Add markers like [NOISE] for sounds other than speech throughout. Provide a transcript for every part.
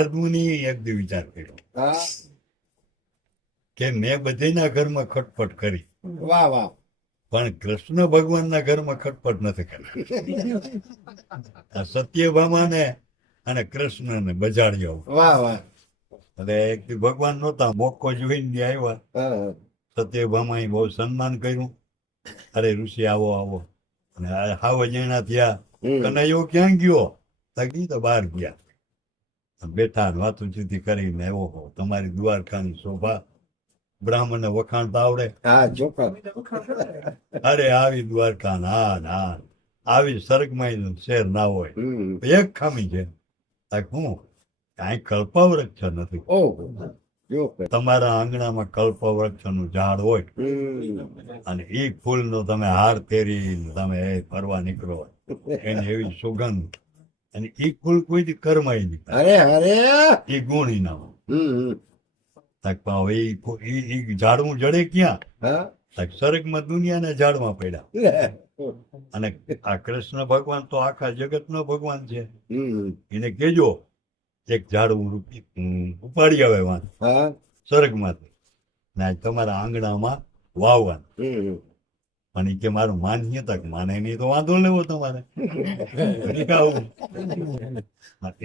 નારદ મુનિ એક દી વિચાર કર્યો. કે મેં બધેના ઘરમાં ખટપટ કરી. વાહ વાહ. પણ કૃષ્ણ ભગવાનના ઘરમાં ખટપટ નથી કરી આ સત્યભામાને અને કૃષ્ણને બજાડ્યો. વાહ વાહ. એટલે એક ભગવાન નહોતા મોકો જોઈને આવ્યા. સત્યભામાએ બહુ સન્માન કર્યું. અરે ઋષિ આવો આવો. અને હાવ જણા થયા. અને કનૈયો ક્યાં ગયો? તકી તો બહાર ગયા. બેઠા ને વાતુચીતી કરીને એવો તમારી દ્વારકાની શોભા બ્રાહ્મણને વખાણતા આવડે? હા અરે આવી દ્વારકા ના ના. આવી સ્વર્ગમાં શેર ના હોય. એક ખામી છે. હું કાંઈ કલ્પવૃક્ષ નથી. તમારા આંગણામાં કલ્પવૃક્ષનું ઝાડ હોય અને એ ફૂલ નો તમે હાર પહેરી તમે ફરવા નીકળો. [LAUGHS] એની એવી સુગંધ. અને એ કુલ કોઈ કરમાય નહીં. અરે અરે! એ ગુણી ના હમ. તાક હવે ઈ ઝાડવું જડે ક્યાં? તાક સ્વર્ગમાં દુનિયાના ઝાડમાં પડ્યા. અને આ કૃષ્ણ ભગવાન તો આખા જગતનો ભગવાન છે. એને કેજો એક ઝાડવું રૂપી ઉપાડી આવે વાં હા. સ્વર્ગમાંથી. ને તમારા આંગણામાં વાવવાનું. પણ કે મારું માન્ય તક માને નહીં તો વાંધો લેવો તમારે.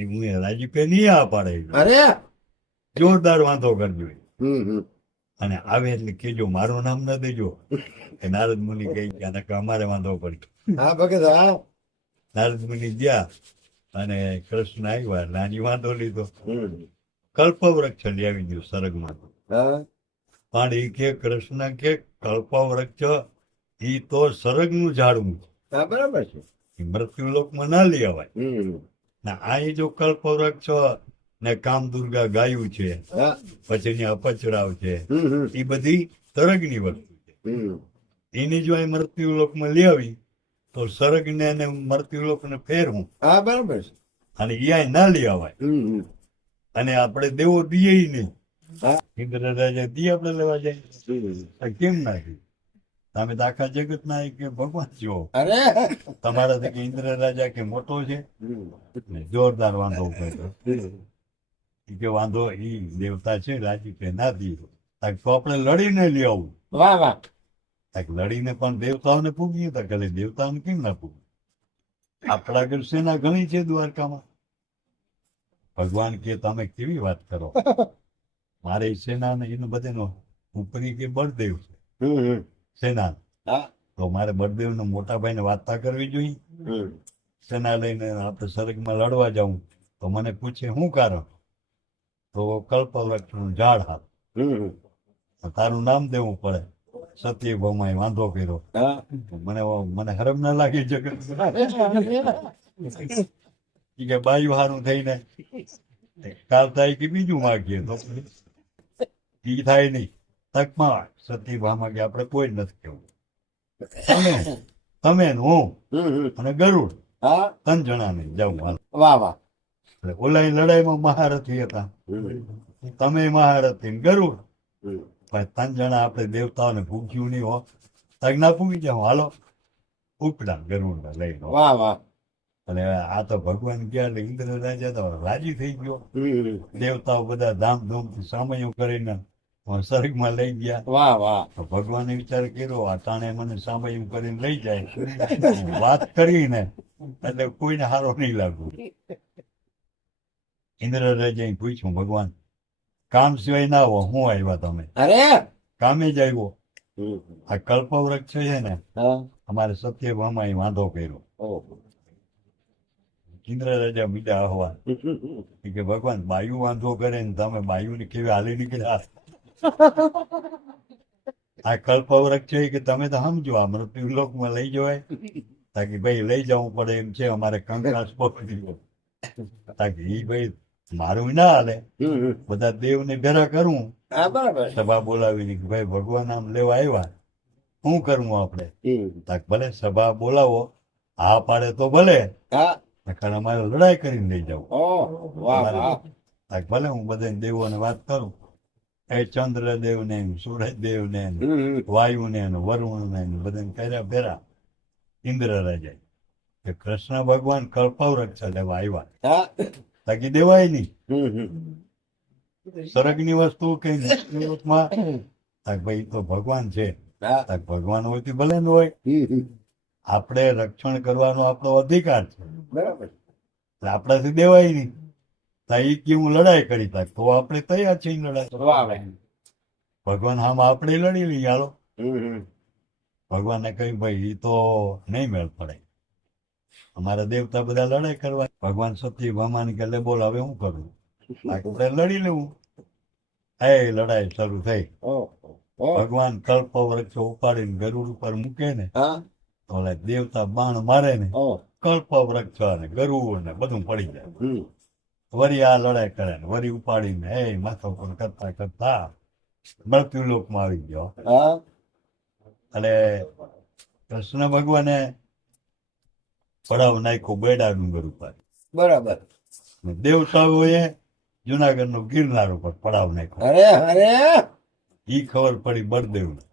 હું એ રાજીપે નહીં આ પાડે. અરે! જોરદાર વાંધો કરજો. અને આવે એટલે કેજો મારું નામ ના દેજો. કે નારદ મુનિ કહી ગયા કે અમારે વાંધો પડ્યો હા ભગત હા. નારદ મુનિ ગયા અને કૃષ્ણ આવ્યા નાની વાંધો લીધો. કલ્પવૃક્ષ લઈ આવી ગયું સ્વર્ગમાં હા. પણ એ કે કૃષ્ણ કે કલ્પવૃક્ષ ઈ તો સ્વર્ગનું ઝાડવું છે. બરાબર છે. ઈ મૃત્યુલોકમાં ના લઈ અવાય. ને ઈ જો કલ્પવૃક્ષ ને કામદુર્ગા ગાયું છે પછી અપચરાવ છે. એ બધી સ્વર્ગની વસ્તુ છે. એની જો અહીં મૃત્યુલોકમાં લઈ આવી તો સ્વર્ગને અને મૃત્યુલોકને ફેરવું. હા બરાબર છે. અને એ અહીં ના લઈ હમ. અને આપણે દેવો દઈએ નહીં ઇન્દ્ર રાજા દી આપણે લેવા જાય. કેમ નાખી? તમે તો આખા જગત ના કે ભગવાન છો. અરે! તમારા થી ઇન્દ્ર રાજા કે મોટો છે. જોરદાર વાંધો ઊભો કે વાંધો એ દેવતા છે રાજી કે ના દીધો. તો આપણે લડીને લઈ આવું. વાહ વાહ. લડીને પણ દેવતાઓને પૂગીએ તો કલે દેવતાઓને કેમ ના પૂગે? આપણા આગળ સેના ઘણી છે દ્વારકામાં. ભગવાન કે તમે કેવી વાત કરો? [LAUGHS] મારે સેના ને એનો બધાનો ઉપરી કે બળદેવ છે. સેના. તો મારે બળદેવનો મોટા ભાઈ ને વાર્તા કરવી જોઈએ. સેના લઈને આપણે સરગમાં લડવા જાઉં તો મને પૂછે શું કારણ? તો કલ્પવૃક્ષનું ઝાડ હાથ તારું નામ દેવું પડે. સત્ય સત્યભામાએ વાંધો કર્યો. મને મને હરમ ના લાગે જગત. કે બાયુ હારું થઈને. કાલ થાય કે બીજું માગીએ તો ઈ થાય નહીં. તકમાં સત્યભામા કે આપણે કોઈ નથી કેવું તમે હું. અને ગરુડ ત્રણ જણા ને હાલ. વાહ વાહ. એટલે લડાઈમાં મહારથી હતા. તમે મહારથી ગરુડ. પણ ત્રણ જણા આપણે દેવતાઓને ભૂખ્યું નહીં હો. તજ્ઞા ભૂગી જાઓ હાલો. ઉપડા ગરુડ લઈને વાહ વાહ. અને આ તો ભગવાન ગયા એટલે ઇન્દ્ર રાજા તો રાજી થઈ ગયો. દેવતાઓ બધા ધામધૂમથી સામયો કરીને સ્વર્ગમાં લઈ ગયા. વાહ વાહ. ભગવાને વિચાર કર્યો તાણે મને સામયું કરીને લઈ જાય. વાત કરીને એટલે કોઈને હારો નહીં લાગુ ઇન્દ્રરાજ પૂછ્યું ભગવાન કામ સિવાય ના આવો હું આવ્યા તમે? અરે! કામે જ આવ્યો. આ કલ્પવૃક્ષ છે ને અમારે અમારે એ વાંધો કર્યો. ઇન્દ્ર રાજા બીજા આહવાન કે ભગવાન બાયુ વાંધો કરે ને તમે બાયુ ને કેવી હાલી નીકળ્યા? આ કલ્પવૃક્ષ છે કે તમે તો સમજો આ મૃત્યુ લોકમાં લઈ જવાય. તાકી ભાઈ લઈ જવું પડે એમ છે અમારે કંકાસ પકડી તાકી ભાઈ મારું ના હાલે. બધા દેવ ને ભેરા કરું. સભા બોલાવીને કે ભાઈ ભગવાન આમ લેવા આવ્યા. શું કરવું આપણે. તાક ભલે સભા બોલાવો હા પાડે તો ભલે. અમારે લડાઈ કરીને લઈ જાવ તાક ભલે હું બધા દેવોને વાત કરું. એ ચંદ્રદેવ ને સૂરજદેવ ને હમ, હમ. વાયુ ને વરુણ ને બધાને કર્યા ભેરા ઇન્દ્ર રાજા કે કૃષ્ણ ભગવાન કલ્પવૃક્ષ લેવા આવ્યા. તાકી દેવાય નહીં. સરગની વસ્તુ કઈ માં તાક ભાઈ તો ભગવાન છે. ભગવાન હોય તો ભલે ન હોય. આપણે રક્ષણ કરવાનો આપણો અધિકાર છે. બરાબર. આપણાથી દેવાય નહીં. તા કે હું લડાઈ કરી તાક તો આપણે તૈયાર છીએ લડાઈ. ભગવાન આમ આપણે લડી લઈએ હાલો. હમ. કહ્યું ભાઈ એ તો નહીં મેળ પડે. અમારા દેવતા બધા લડાઈ કરવા. ભગવાન સત્ય ભમાન કે લે બોલ હવે હું કરું? આપણે લડી લેવું. એ લડાઈ શરૂ થઈ. ભગવાન કલ્પ વૃક્ષ ઉપાડીને ગરુડ ઉપર મૂકે ને તો દેવતા બાણ મારે ને. કલ્પ વૃક્ષ ને ગરુડ ને બધું પડી જાય. વરી આ લડાઈ કરે ને વળી ઉપાડીને એ માથા ઉપર કરતા કરતા મૃત્યુ લોકમાં આવી ગયો. હા. એટલે કૃષ્ણ ભગવાને પડાવ નાખ્યો બેડા ડુંગર ઉપર. બરાબર. ને દેવતાઓએ જુનાગઢ ગિરનાર ઉપર પડાવ નાખ્યો. અરે અરે! ઈ ખબર પડી બળદેવ ને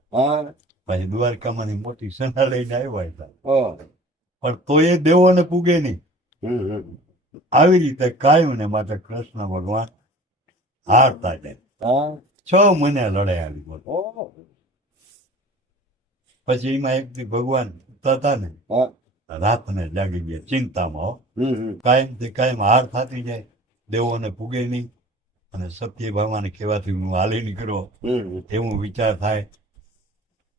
પછી દ્વારકામાં મોટી સેના લઈને આવ્યા હતા. પણ તો એ દેવોને પૂગે નહીં. આવી રીતે કાયમ ને માટે કૃષ્ણ ભગવાન હારતા જાય. છ મહિને આવી બોલો પછી એમાં એક ભગવાન હતા ને રાતને જાગી ગયા ચિંતામાં હમ. કાયમ હાર થતી જાય. દેવોને પૂગે નહીં. અને સત્ય ભગવાન કહેવાથી હું હાલી નીકળો. એવું વિચાર થાય.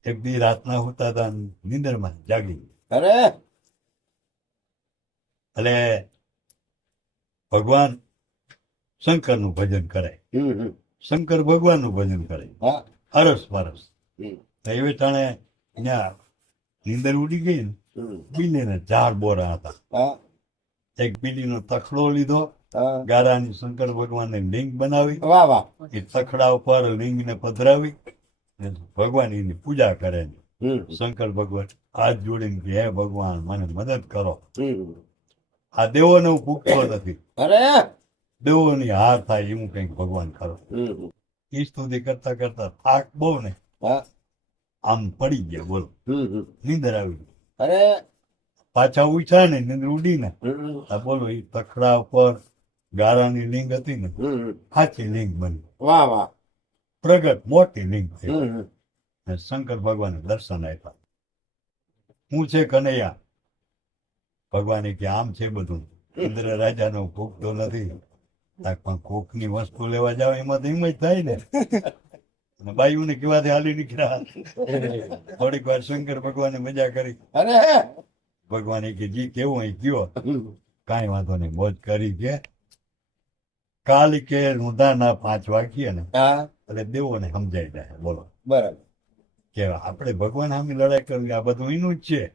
એક દી રાતના હોતા હતા નીંદરમાં જાગી ગયા. અરે! એટલે ભગવાન શંકરનું ભજન કરે. શંકર ભગવાનનું ભજન કરે. અરસ પરસ એવી તો એવે ત્યાં નીંદર ઉડી ગઈ ને. બીલીને ઝાડ બોરા હતા. એક બીલીનો તખડો લીધો. ગારાની શંકર ભગવાનને લિંગ બનાવી. વાહ વાહ. એ તખડા ઉપર લિંગને પધરાવી ને ભગવાન એની પૂજા કરે. શંકર ભગવાન હાથ જોડીને હે ભગવાન મને મદદ કરો. આ દેવોને હું ભૂખતો નથી. અરે! દેવોની હાર થાય એવું કંઈક ભગવાન હમ. ઈ સ્તુતિ કરતા કરતા થાક બહુ ને. આમ પડી ગયા બોલો. નીંદર આવી. અરે! પાછા ઉછા ને નીંદર ઉડી ને. આ બોલો એ તખડા ઉપર ગારાની લિંગ હતી ને. સાચી લિંગ બની. વાહ વાહ. પ્રગટ મોટી લિંગ થઈ. શંકર ભગવાન દર્શન આપ્યા. હું છે કનૈયા? ભગવાને કે આમ છે બધું. ઇન્દ્ર રાજાનો કોક તો નથી. પણ કોકની વસ્તુ લેવા જાવ એમાં તો એમ જ થાય ને. અને બાયુને કેવાથી હાલી નીકળ્યા. થોડીક વાર શંકર ભગવાને મજા કરી. અરે ભગવાને કે જી કેવું અહીં કયો. કાંઈ વાંધો નહીં મોજ કરી કે. કાલ કે રૂંધાના પાંચ વાગીએ ને. એટલે એટલે દેવોને સમજાઈ જાય બોલો. બરાબર. કે આપણે ભગવાન સામે લડાઈ કરવી આ બધું એનું જ છે.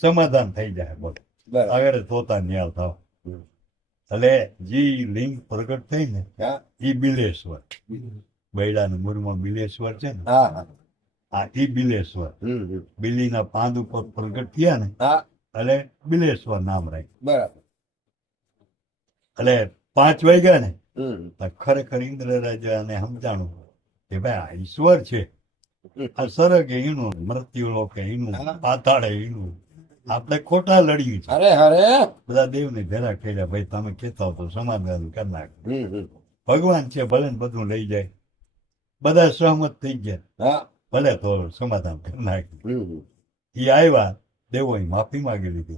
સમાધાન થઈ જાય બોલો. આગળ તોતા ન્યાલ થાવ. એટલે જે લિંગ પ્રગટ થઈ ને એ ઈ બિલેશ્વર. બૈડાનું મૂળમાં બિલેશ્વર છે ને? હા ઈ બિલેશ્વર. બિલીના પાંદ ઉપર પ્રગટ થયા ને એટલે બિલેશ્વર નામ રાખ્યું. બરાબર. એટલે પાંચ વાગ્યા ને. તો ખરેખર ઇન્દ્ર રાજાને સમજાણું કે ભાઈ આ ઈશ્વર છે. આ સરગ એ એનું મૃત્યુ લોક એનું. પાતાળ એનું આપણે ખોટા લડ્યું છે. અરે અરે. બધા દેવને ભેરા કર્યા ભાઈ તમે કહેતા તો સમાધાન કરી નાખ. ભગવાન છે ભલે ને બધું લઈ જાય. બધા સહમત થઈ ગયા. ભલે તો સમાધાન કરી નાખ્યું. એ આવ્યા દેવો માફી માંગી લીધી.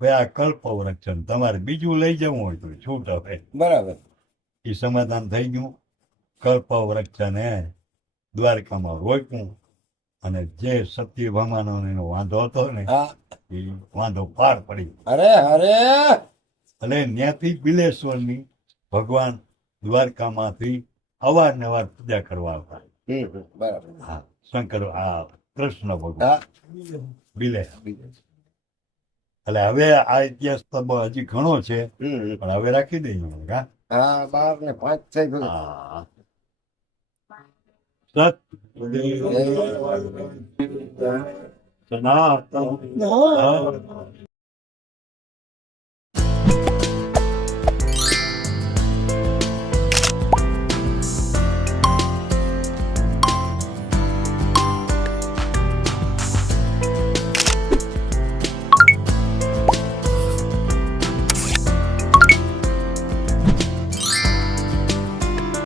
ભાઈ આ કલ્પ રક્ષણ તમારે બીજું લઈ જવું હોય તો છૂટ હવે બરાબર. એ સમાધાન થઈ ગયું. કલ્પ હે દ્વારકામાં રોક્યું અને જે સત્ય ભમાનો એનો વાંધો હતો ને એ વાંધો પાર પડી અરે અરે! અને ત્યાંથી બિલેશ્વરની ભગવાન દ્વારકામાંથી અવારનવાર પૂજા કરવા આવતા. હા શંકર આ કૃષ્ણ ભગવાન. બિલે એટલે હવે આ ઇતિહાસ તો હજી ઘણો છે. પણ હવે રાખી દઈએ હા. હા બાર ને પાંચ થઈ ગયું. સત Renato. É. Então, tá. tá. Não. Tá.